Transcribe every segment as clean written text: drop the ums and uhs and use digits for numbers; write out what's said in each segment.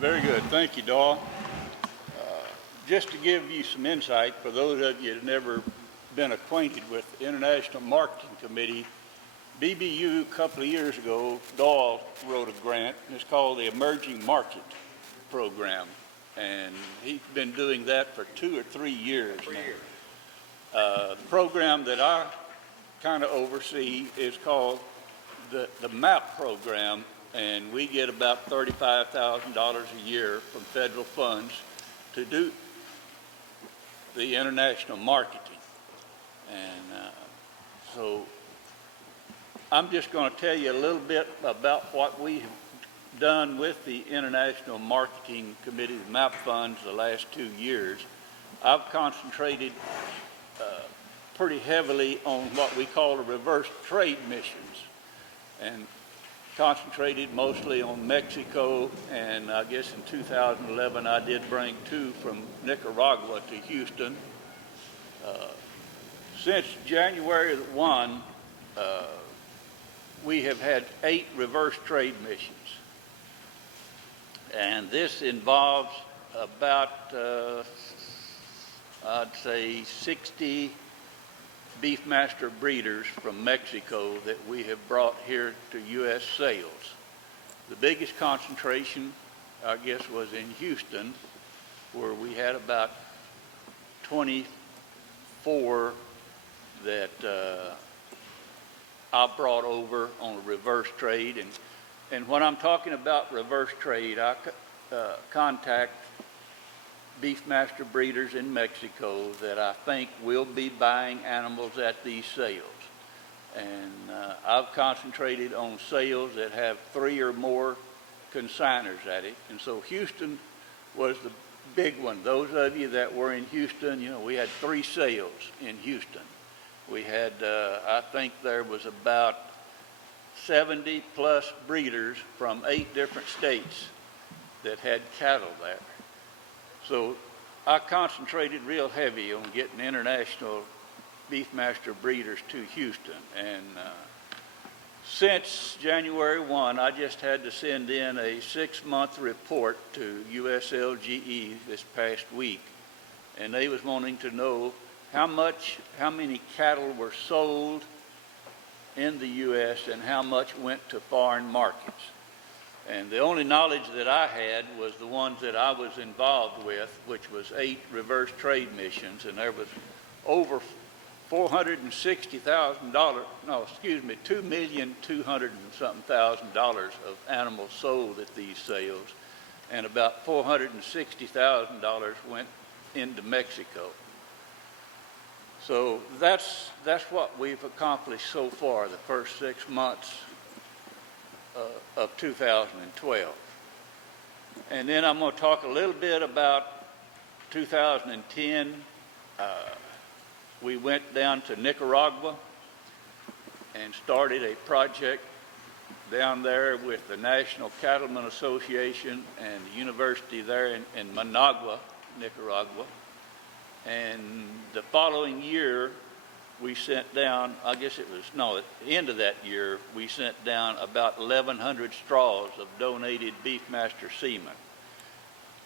Very good. Thank you, Dahl. Just to give you some insight, for those of you that have never been acquainted with the International Marketing Committee, BBU a couple of years ago, Dahl wrote a grant, and it's called the Emerging Market Program. And he's been doing that for 2 or 3 years now. The program that I kind of oversee is called the MAP program, and we get about $35,000 a year from federal funds to do the international marketing. And so I'm just going to tell you a little bit about what we have done with the International Marketing Committee, the MAP funds, the last 2 years. I've concentrated pretty heavily on what we call the reverse trade missions, and concentrated mostly on Mexico, and I guess in 2011 I did bring 2 from Nicaragua to Houston. Since January 1, we have had 8 reverse trade missions, and this involves about I'd say 60 beefmaster breeders from Mexico that we have brought here to U.S. sales. The biggest concentration, I guess, was in Houston, where we had about 24 that I brought over on a reverse trade. And when I'm talking about reverse trade, I contact beefmaster breeders in Mexico that I think will be buying animals at these sales. And I've concentrated on sales that have 3 or more consigners at it. And so Houston was the big one. Those of you that were in Houston, you know, we had 3 sales in Houston. We had, I think there was about 70 plus breeders from 8 different states that had cattle there. So I concentrated real heavy on getting international beefmaster breeders to Houston. And since January 1, I just had to send in a 6-month report to USLGE this past week. And they was wanting to know how many cattle were sold in the U.S. and how much went to foreign markets. And the only knowledge that I had was the ones that I was involved with, which was 8 reverse trade missions, and there was over $460,000, no, excuse me, $2,200,000 and something of animals sold at these sales, and about $460,000 went into Mexico. So that's what we've accomplished so far the first 6 months of 2012. And then I'm going to talk a little bit about 2010. We went down to Nicaragua and started a project down there with the National Cattlemen Association and the university there in Managua, Nicaragua. And the following year, we sent down, I guess it was, no, at the end of that year, we sent down about 1,100 straws of donated beefmaster semen.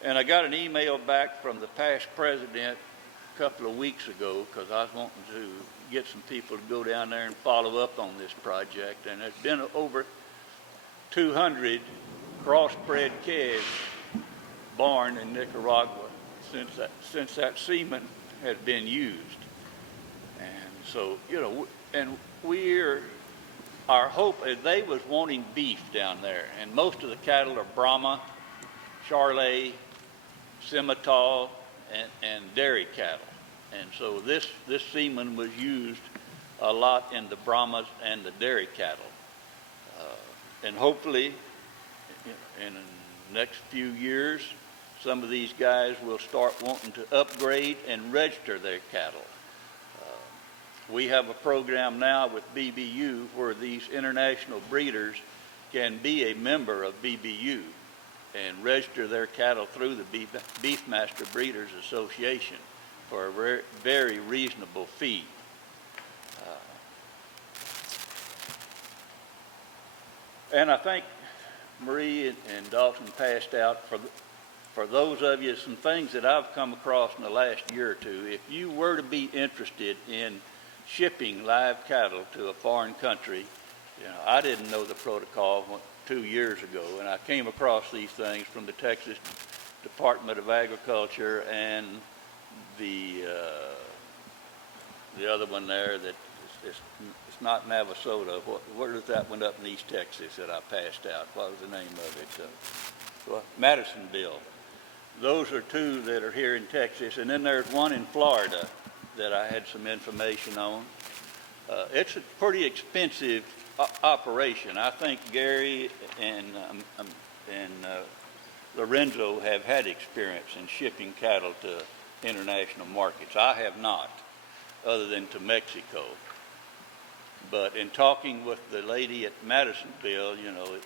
And I got an email back from the past president a couple of weeks ago, because I was wanting to get some people to go down there and follow up on this project. And there's been over 200 crossbred calves born in Nicaragua since that semen had been used. And so, you know, and our hope is they was wanting beef down there, and most of the cattle are Brahma, Charolais, Simmental, and dairy cattle. And so this semen was used a lot in the Brahmas and the dairy cattle. And hopefully, in the next few years, some of these guys will start wanting to upgrade and register their cattle. We have a program now with BBU where these international breeders can be a member of BBU and register their cattle through the Beefmaster Breeders Association for a very reasonable fee. And I think Marie and Dalton passed out for those of you some things that I've come across in the last year or two. If you were to be interested in shipping live cattle to a foreign country, I didn't know the protocol 2 years ago, and I came across these things from the Texas Department of Agriculture and the other one there that it's not Navasota. Where is that one up in East Texas that I passed out? What was the name of it? Madisonville. Those are two that are here in Texas, and then there's one in Florida that I had some information on. It's a pretty expensive operation. I think Gary and Lorenzo have had experience in shipping cattle to international markets. I have not, other than to Mexico. But in talking with the lady at Madisonville,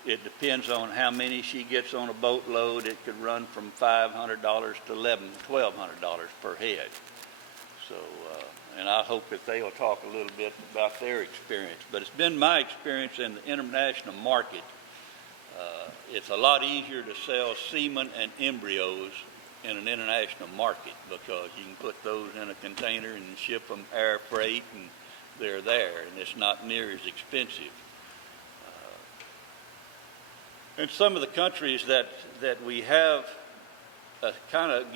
it depends on how many she gets on a boatload. It could run from $500 to $1,200 per head. So, and I hope that they'll talk a little bit about their experience. But it's been my experience in the international market. It's a lot easier to sell semen and embryos in an international market because you can put those in a container and ship them air freight, and they're there, and it's not near as expensive. And some of the countries that we have kind of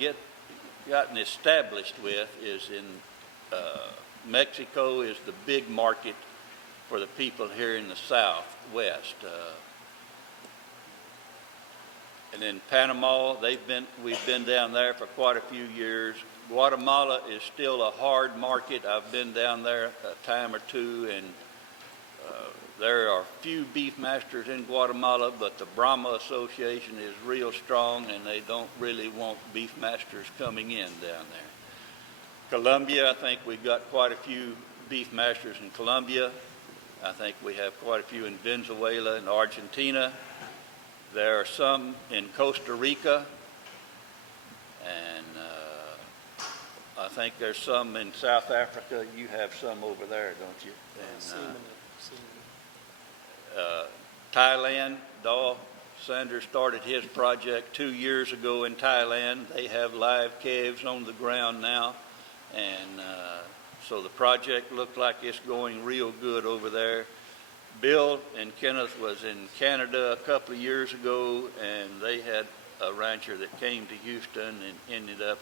gotten established with is in Mexico is the big market for the people here in the Southwest. And then Panama, we've been down there for quite a few years. Guatemala is still a hard market. I've been down there a time or two, and there are few beef masters in Guatemala, but the Brahma Association is real strong, and they don't really want beef masters coming in down there. Colombia, I think we've got quite a few beef masters in Colombia. I think we have quite a few in Venezuela and Argentina. There are some in Costa Rica, and I think there's some in South Africa. You have some over there, don't you? And Thailand, Dahl Sanders started his project 2 years ago in Thailand. They have live calves on the ground now, and so the project looked like it's going real good over there. Bill and Kenneth was in Canada a couple of years ago, and they had a rancher that came to Houston and ended up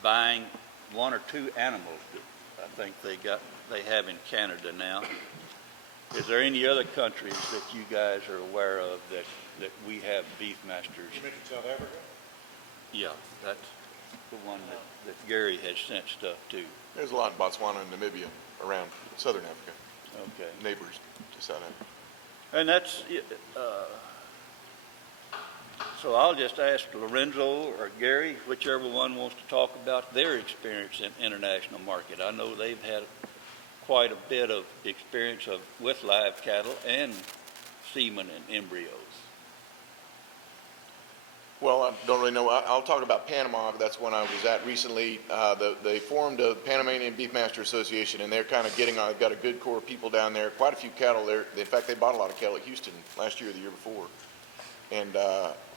buying 1 or 2 animals that I think they have in Canada now. Is there any other countries that you guys are aware of that we have beef masters? You mentioned South Africa? Yeah, that's the one that Gary has sent stuff to. There's a lot in Botswana and Namibia around southern Africa. Okay. Neighbors to South Africa. And that's, so I'll just ask Lorenzo or Gary, whichever one wants to talk about their experience in international market. I know they've had quite a bit of experience with live cattle and semen and embryos. Well, I don't really know. I'll talk about Panama. That's one I was at recently. They formed a Panamanian Beef Master Association, and they're kind of got a good core of people down there. Quite a few cattle there. In fact, they bought a lot of cattle at Houston last year or the year before. And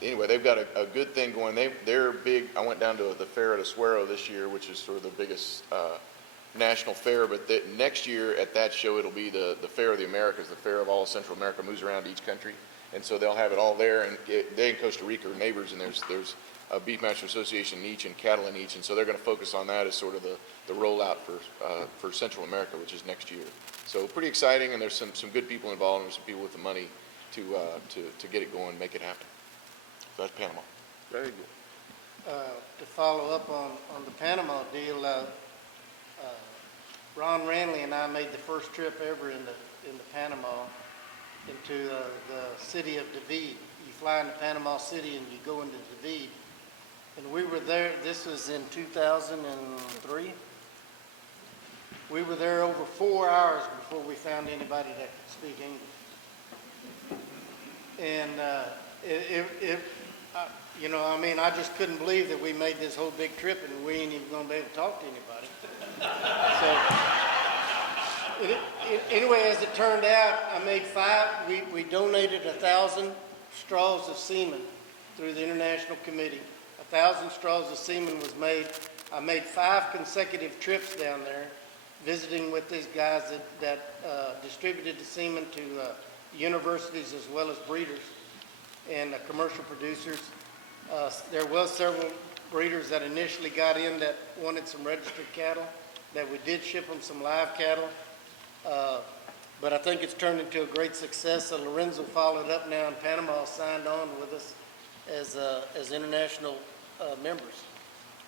anyway, they've got a good thing going. They're big. I went down to the fair at Asuero this year, which is sort of the biggest national fair. But next year at that show, it'll be the Fair of the Americas, the fair of all Central America, moves around each country. And so they'll have it all there, and they in Costa Rica are neighbors, and there's a Beef Master Association in each and cattle in each, and so they're going to focus on that as sort of the rollout for Central America, which is next year. So pretty exciting, and there's some good people involved, and there's some people with the money to get it going, make it happen. So that's Panama. Very good. To follow up on the Panama deal, Ron Ranley and I made the first trip ever into Panama, into the city of David. You fly into Panama City and you go into David. And we were there, this was in 2003. We were there over 4 hours before we found anybody that could speak English. And I just couldn't believe that we made this whole big trip and we ain't even gonna be able to talk to anybody. Anyway, as it turned out, I made 5. We donated 1,000 straws of semen through the International Committee. 1,000 straws of semen was made. I made 5 consecutive trips down there, visiting with these guys that distributed the semen to universities as well as breeders and commercial producers. There was several breeders that initially got in that wanted some registered cattle, that we did ship them some live cattle. But I think it's turned into a great success. So Lorenzo followed up now, and Panama signed on with us as international members.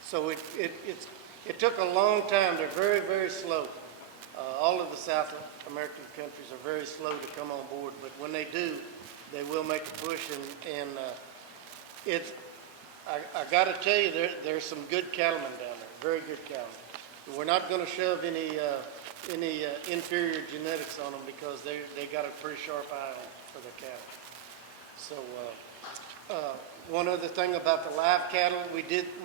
So it took a long time. They're very, very slow. All of the South American countries are very slow to come on board, but when they do, they will make a push. And I got to tell you, there's some good cattlemen down there, very good cattlemen. We're not going to shove any inferior genetics on them because they got a pretty sharp eye for their cattle. So one other thing about the live cattle, we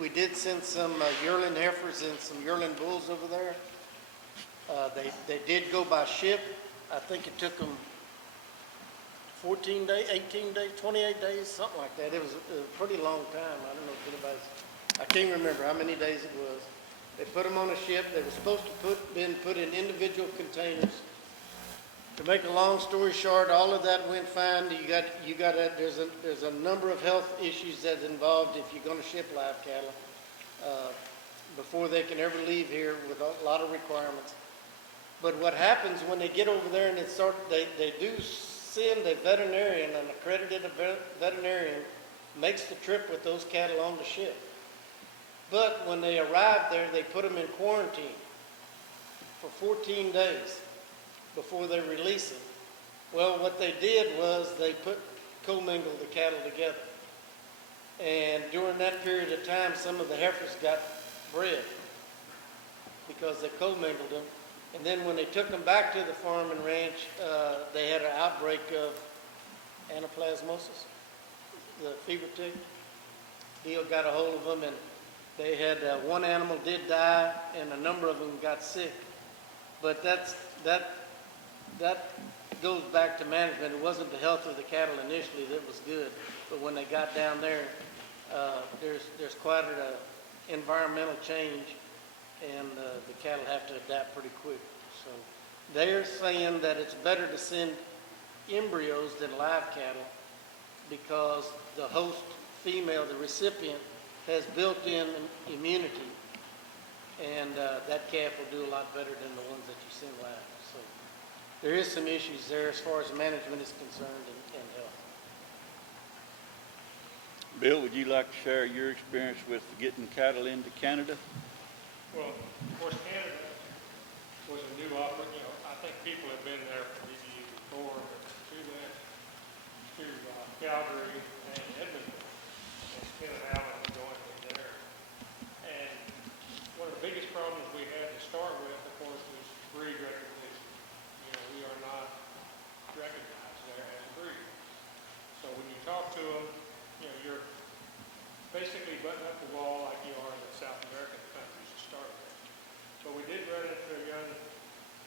did send some yearling heifers and some yearling bulls over there. They did go by ship. I think it took them 14 days, 18 days, 28 days, something like that. It was a pretty long time. I don't know if anybody's, I can't remember how many days it was. They put them on a ship. They were supposed to been put in individual containers. To make a long story short, all of that went fine. There's a number of health issues that's involved if you're going to ship live cattle before they can ever leave here with a lot of requirements. But what happens when they get over there and they do send a veterinarian, an accredited veterinarian, makes the trip with those cattle on the ship. But when they arrive there, they put them in quarantine for 14 days before they release them. Well, what they did was they commingled the cattle together. And during that period of time, some of the heifers got bred because they commingled them. And then when they took them back to the farm and ranch, they had an outbreak of anaplasmosis, the fever tick. Deal got a hold of them, and they had one animal did die, and a number of them got sick. But that goes back to management. It wasn't the health of the cattle initially that was good, but when they got down there, there's quite an environmental change, and the cattle have to adapt pretty quick. So they're saying that it's better to send embryos than live cattle because the host female, the recipient, has built-in immunity, and that calf will do a lot better than the ones that you send live. So there is some issues there as far as management is concerned and health. Bill, would you like to share your experience with getting cattle into Canada? Well, of course, Canada was a new offering. You know, I think people have been there from BBU before, but to Calgary and Edmonton, and spent an hour going in there. And one of the biggest problems we had to start with, of course, was breed recognition. You know, we are not recognized there as a breed. So when you talk to them, you know, you're basically butting up the wall like you are in the South American countries to start with. But we did run into a young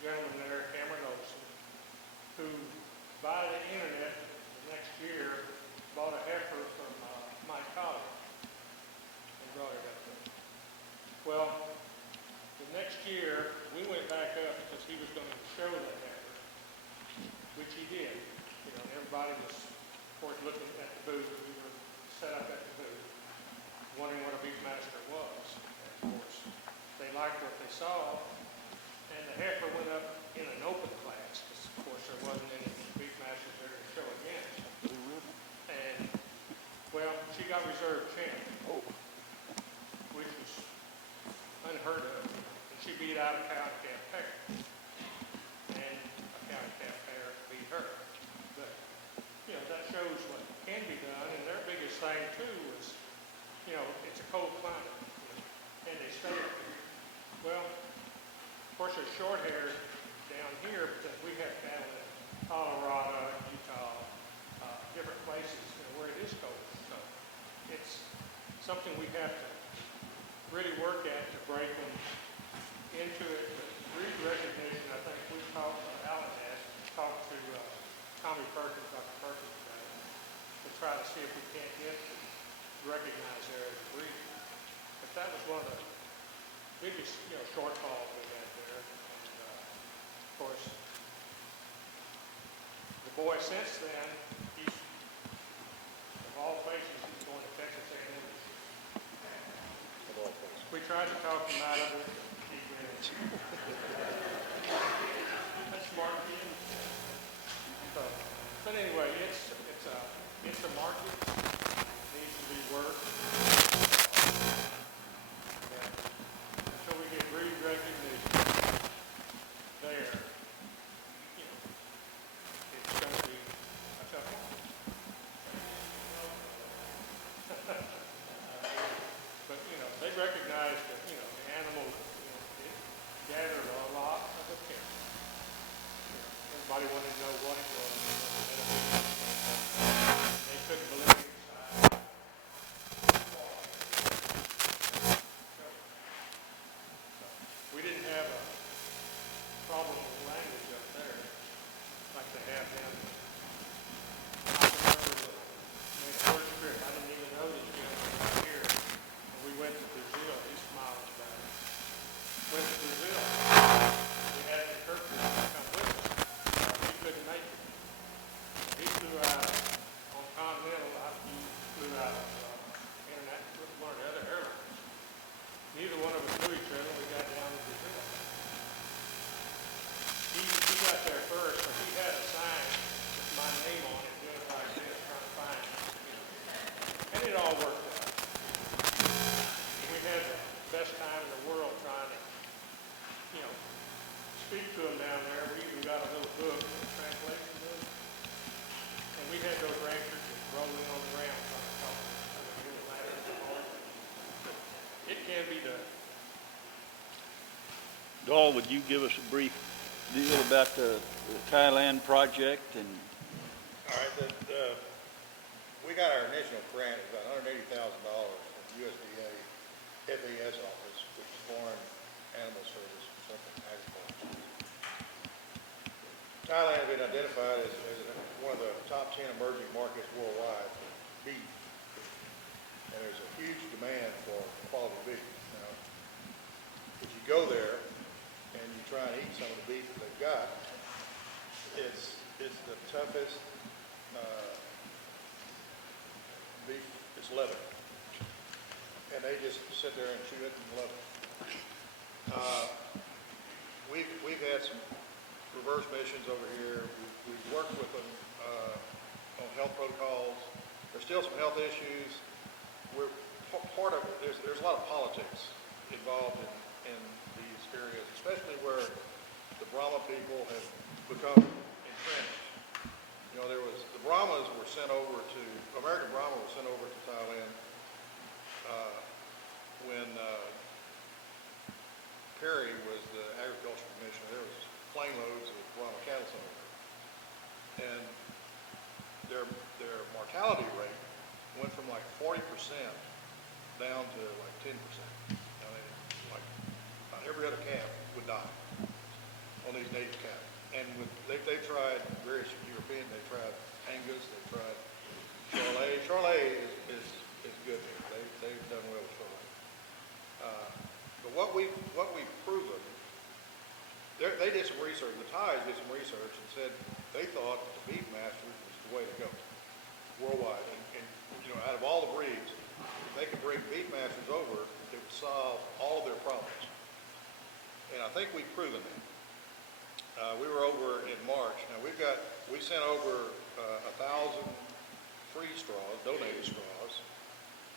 gentleman there, Cameron Olson, who by the internet the next year bought a heifer from Mike Colley and brought it up there. Well, the next year we went back up because he was going to show that heifer, which he did. You know, everybody was, of course, looking at the booth. We were set up at the booth, wondering what a Beefmaster was. And of course, they liked what they saw, and the heifer went up in an open class, because of course there wasn't any Beefmasters there to show against. And, well, she got reserve champ, which was unheard of. And she beat out a cow-calf pair, and a cow-calf pair beat her. But, you know, that shows what can be done, and their biggest thing, too, was, you know, it's a cold climate, you know, and they stay up here. Well, of course, there's short hairs down here, but we have cattle in Colorado, Utah, different places, you know, where it is cold. So it's something we have to really work at to break them into it. But breed recognition, I think we talked, Alan has talked to Tommy Perkins, Dr. Perkins about it. But try to see if we can't get recognized there as a breed. But that was one of the biggest, shortfalls we had there. And, of course, the boy since then, he's, of all places, he's going to Texas A&M. We tried to talk him out of it. He went. That's smart kid. So, but anyway, it's a market. It needs to be worked. And until we get breed recognition there, it's going to be a tough one. But they recognize that the animal it gathered a lot of attention. Everybody wanted to know what it was. They couldn't believe it. We didn't have a problem with language up there like they have down there. I remember my first trip, I didn't even know this gentleman right here. When we went to Brazil, he smiled about it. Went to Brazil. We had an interpreter come with us. He couldn't make it. He flew out on Continental. He flew out of one of the other airlines. Neither one of us knew each other. We got down to Brazil. He got there first, so he had a sign with my name on it, doing it like this, trying to find it. And it all worked out. We had the best time in the world trying to, speak to him down there. We even got a little book, translation book. And we had those ranchers just rolling on the ground trying to talk to them. It can be done. Dahl, would you give us a brief deal about the Thailand project? And All right, we got our initial grant, it was about $180,000 from USDA FAS office, which is Foreign Animal Service, something agriculture. Thailand has been identified as one of the top 10 emerging markets worldwide for beef. And there's a huge demand for quality beef. Now, if you go there and you try and eat some of the beef that they've got, it's the toughest beef. It's leather, and they just sit there and chew it and love it. We've had some reverse missions over here. We've worked with them on health protocols. There's still some health issues. We're part of it. There's a lot of politics involved in these areas, especially where the Brahma people have become entrenched. There was the Brahmas were sent over to American Brahma was sent over to Thailand when Perry was the agriculture commissioner. There was plane loads of Brahma cattle sent over, and their mortality rate went from like 40% down to like 10%. Like about every other calf would die on these native cattle. And they tried various European, they tried Angus, they tried Charolais. Charolais is good here. They've done well with Charolais. But what we've proven, they did some research, the Thais did some research and said they thought the beef master was the way to go worldwide. And out of all the breeds, if they could bring beef masters over, it would solve all of their problems. And I think we've proven that. We were over in March. Now we sent over 1,000 free straws, donated straws,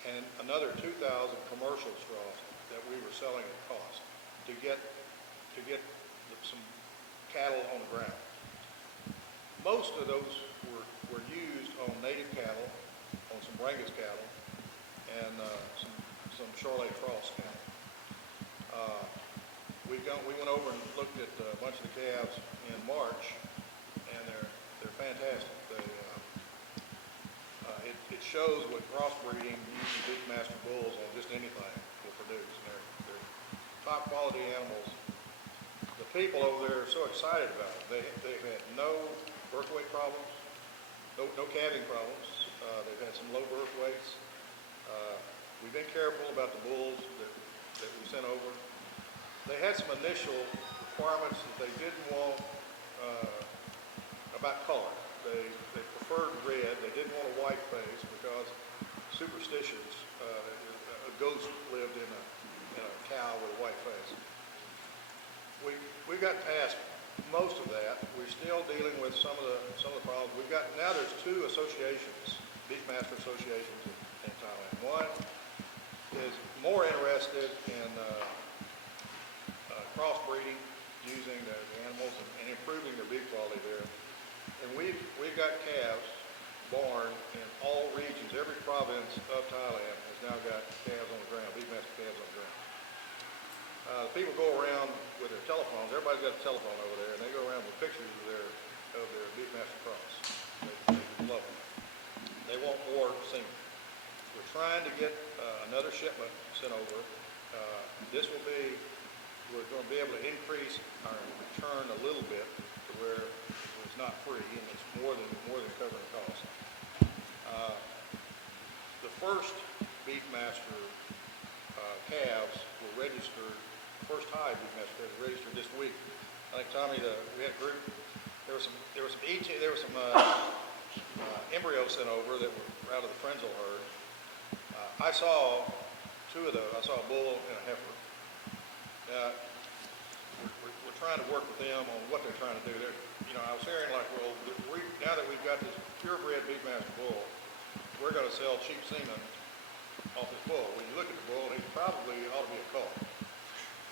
and another 2,000 commercial straws that we were selling at cost to get some cattle on the ground. Most of those were used on native cattle, on some Brangus cattle, and some Charolais cross cattle. We went over and looked at a bunch of the calves in March, and they're fantastic. It shows what crossbreeding using Beefmaster bulls on just anything will produce. And they're top quality animals. The people over there are so excited about it. They've had no birth weight problems, no calving problems. They've had some low birth weights. We've been careful about the bulls that we sent over. They had some initial requirements that they didn't want about color. They preferred red. They didn't want a white face because superstitions. A ghost lived in a cow with a white face. We got past most of that. We're still dealing with some of the problems. Now there's two associations, Beefmaster associations in Thailand. One is more interested in crossbreeding, using the animals and improving their beef quality there. And we've got calves born in all regions. Every province of Thailand has now got calves on the ground, Beefmaster calves on the ground. People go around with their telephones. Everybody's got a telephone over there, and they go around with pictures of their Beefmaster cross. They love them. They want more semen. We're trying to get another shipment sent over. We're going to be able to increase our return a little bit to where it's not free and it's more than covering the cost. The first Beefmaster calves were registered. First high Beefmaster calves were registered this week. I think Tommy, we had a group. There were some embryos sent over that were out of the Frenzel herd. I saw two of those. I saw a bull and a heifer. We're trying to work with them on what they're trying to do. I was hearing like, well, now that we've got this purebred Beefmaster bull, we're going to sell cheap semen off this bull. When you look at the bull, he probably ought to be a colt.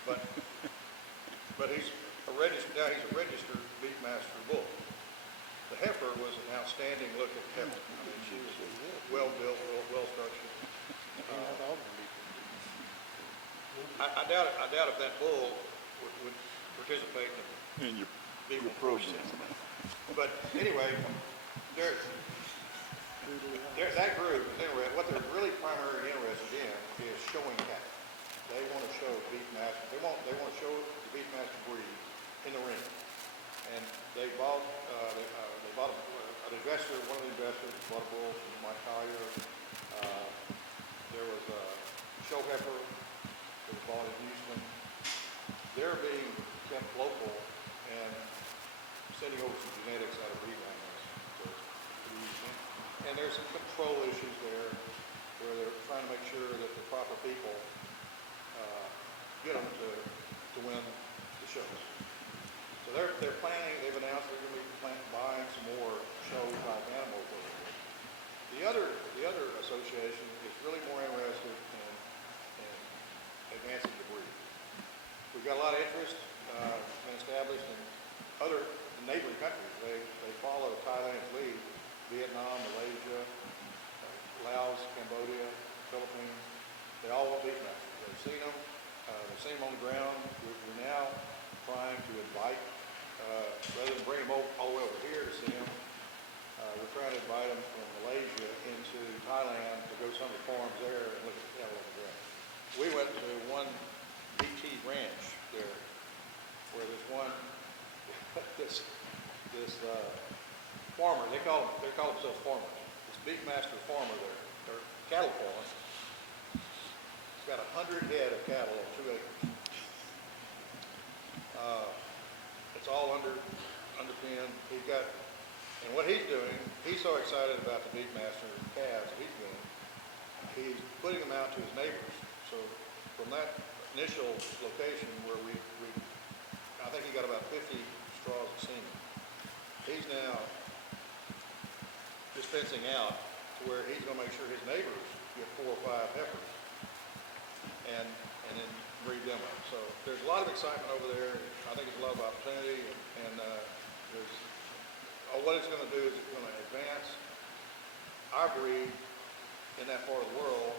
But he's a registered Beefmaster bull. The heifer was an outstanding looking heifer. I mean, she was well built, well structured. I doubt if that bull would participate in your program. But anyway, that group is interested. What they're really primarily interested in is showing cattle. They want to show Beefmaster. They want to show the Beefmaster breed in the ring. And they bought an investor. One of the investors bought a bull from Mike Collier. There was a show heifer that was bought in Houston. They're being kept local and sending over some genetics out of breed animals. And there's some control issues there where they're trying to make sure that the proper people get them to win the shows. So they're planning. They've announced they're going to be buying some more show-type animals over there. The other association is really more interested in advancing the breed. We've got a lot of interest been established in other neighboring countries. They follow Thailand's lead. Vietnam, Malaysia, Laos, Cambodia, Philippines. They all want Beefmaster. They've seen them. They've seen them on the ground. We're now trying to invite, rather than bring them all the way over here to see them, we're trying to invite them from Malaysia into Thailand to go to some of the farms there and look at the cattle on the ground. We went to one BT ranch there, where there's one, this farmer, they call themselves farmers. This Beefmaster farmer there, they're cattle farmer. He's got 100 head of cattle on 2 acres. It's all underpinned. And what he's doing, he's so excited about the Beefmaster calves he's doing, he's putting them out to his neighbors. So from that initial location where I think he got about 50 straws of semen, he's now just fencing out to where he's going to make sure his neighbors get 4 or 5 heifers and then breed them up. So there's a lot of excitement over there. I think it's a lot of opportunity, and what it's going to do is it's going to advance our breed in that part of the world,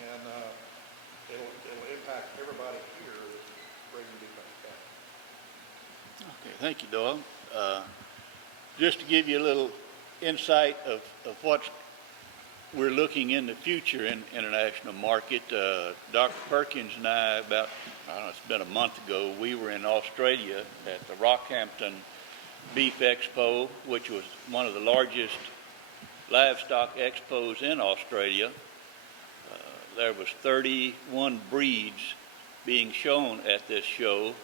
and it'll impact everybody here that's breeding Beefmaster cattle. Okay, thank you, Doyle. Just to give you a little insight of what we're looking in the future in international market, Dr. Perkins and I, it's been a month ago, we were in Australia at the Rockhampton Beef Expo, which was one of the largest livestock expos in Australia. There was 31 breeds being shown at this show,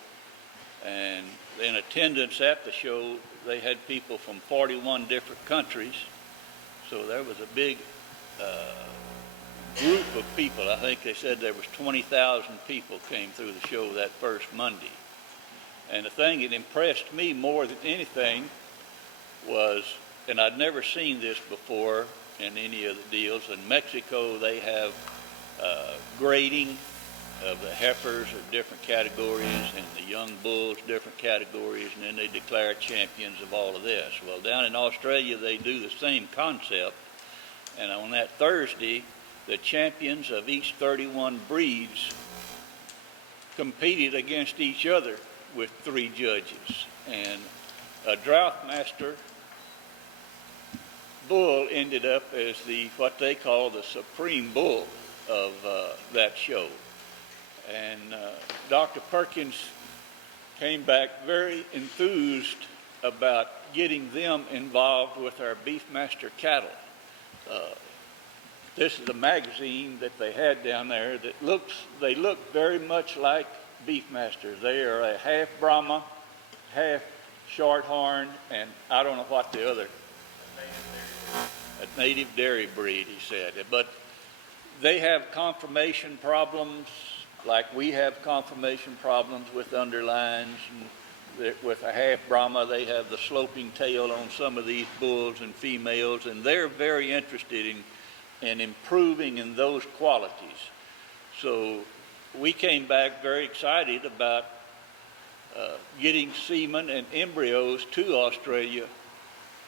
and in attendance at the show, they had people from 41 different countries. So there was a big group of people. I think they said there was 20,000 people came through the show that first Monday. And the thing that impressed me more than anything was, and I'd never seen this before in any of the deals, in Mexico they have grading of the heifers of different categories and the young bulls different categories, and then they declare champions of all of this. Well, down in Australia they do the same concept, and on that Thursday the champions of each 31 breeds competed against each other with 3 judges, and a drought master bull ended up as what they call the supreme bull of that show. And Dr. Perkins came back very enthused about getting them involved with our Beefmaster cattle. This is a magazine that they had down there that they look very much like Beefmasters. They are a half Brahma, half Shorthorn, and I don't know what the other, a native dairy breed, he said. But they have conformation problems like we have conformation problems with underlines. And with a half Brahma, they have the sloping tail on some of these bulls and females, and they're very interested in improving in those qualities. So we came back very excited about getting semen and embryos to Australia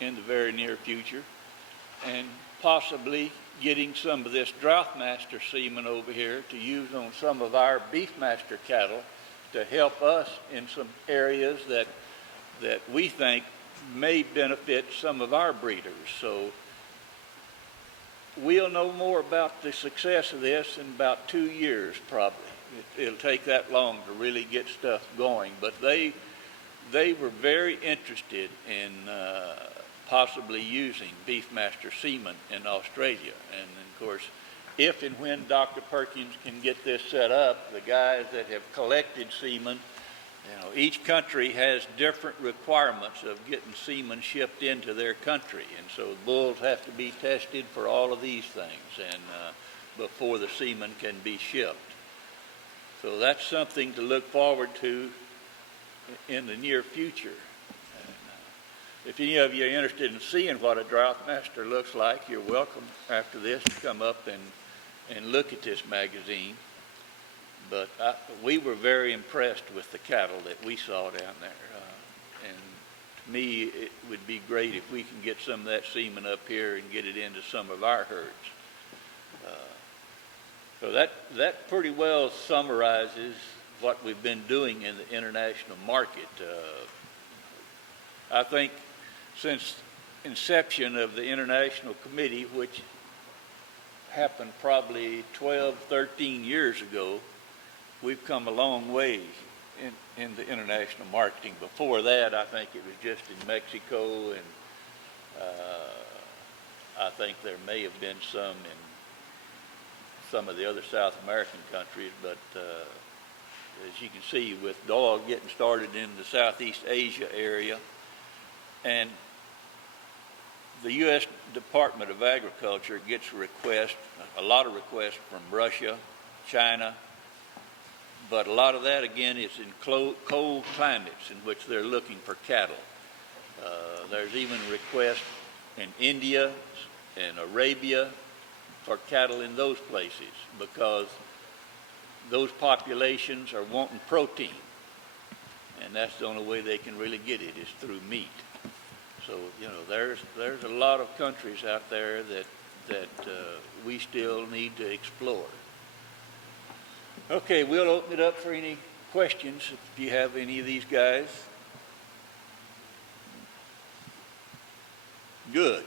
in the very near future, and possibly getting some of this Droughmaster semen over here to use on some of our Beefmaster cattle to help us in some areas that we think may benefit some of our breeders. So we'll know more about the success of this in about 2 years probably. It'll take that long to really get stuff going, but they were very interested in possibly using Beefmaster semen in Australia. And of course, if and when Dr. Perkins can get this set up, the guys that have collected semen, each country has different requirements of getting semen shipped into their country, and so bulls have to be tested for all of these things, and before the semen can be shipped. So that's something to look forward to in the near future. If any of you are interested in seeing what a Droughmaster looks like, you're welcome after this to come up and look at this magazine. But we were very impressed with the cattle that we saw down there. And to me, it would be great if we can get some of that semen up here and get it into some of our herds. So that pretty well summarizes what we've been doing in the international market. I think since inception of the International Committee, which happened probably 12, 13 years ago, we've come a long way in the international marketing. Before that, I think it was just in Mexico, and I think there may have been some in some of the other South American countries, but as you can see, with dog getting started in the Southeast Asia area, and the U.S. Department of Agriculture gets a lot of requests from Russia, China, but a lot of that, again, is in cold climates in which they're looking for cattle. There's even requests in India and Arabia for cattle in those places because those populations are wanting protein, and that's the only way they can really get it is through meat. So, there's a lot of countries out there that we still need to explore. Okay, we'll open it up for any questions if you have any of these guys. Good.